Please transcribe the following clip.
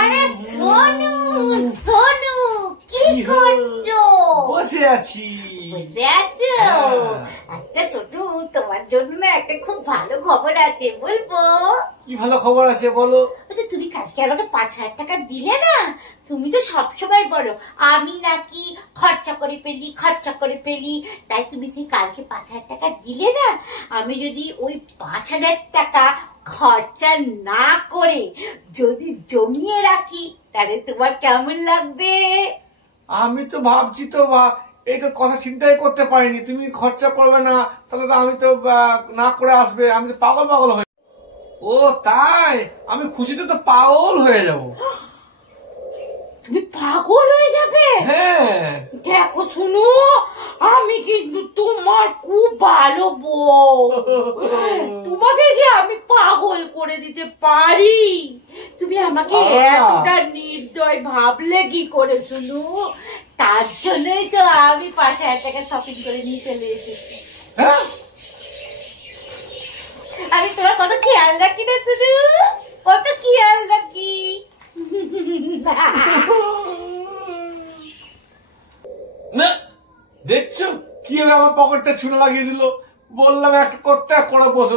আরে সোনু, সোনু কি করছো? বসে আছি। বসে আছো? আচ্ছা ছোটু, তোমার জন্য একটা খুব ভালো খবর আছে, বলবো? কি ভালো খবর আছে বলো? তুমি কালকে আমাকে 5,000 টাকা দিলে না? তুমি তো সবসময় বলো আমি নাকি খরচা করে ফেলি, তাই তুমি সেই কালকে 5,000 টাকা দিলে না? আমি যদি ওই 5,000 টাকা খরচা না করে যদি জমিয়ে রাখি, তাহলে তোমার কেমন লাগবে? আমি তো ভাবছি তো এই তো কথা চিন্তাই করতে পারিনি, তুমি খরচা করবে না, তাহলে তো আমি তো না করে আসবে, আমি তো পাগল হয়ে। ও তাই? আমি খুশিতে তো পাগল হয়ে যাব। তুমি পাগল হয়ে যাবে? হ্যাঁ। দেখো শুনো, আমি কিন্তু তোমার খুব ভালো বউ, তোমাকে কি আমি পাগল করে দিতে পারি? তুমি আমাকে এতটা নির্দয় ভাবলে কি করে শুনো? তার জন্যই তো আমি 5,000 টাকা শপিং করে নিয়ে চলে এসেছি। আমি তোমার কত খেয়াল রাখি না শুনো, কত খেয়াল রাখি। না দেখছো কিভাবে আমার পকেটটা চুনা লাগিয়ে দিল? বললাম একটা করতে করে বসে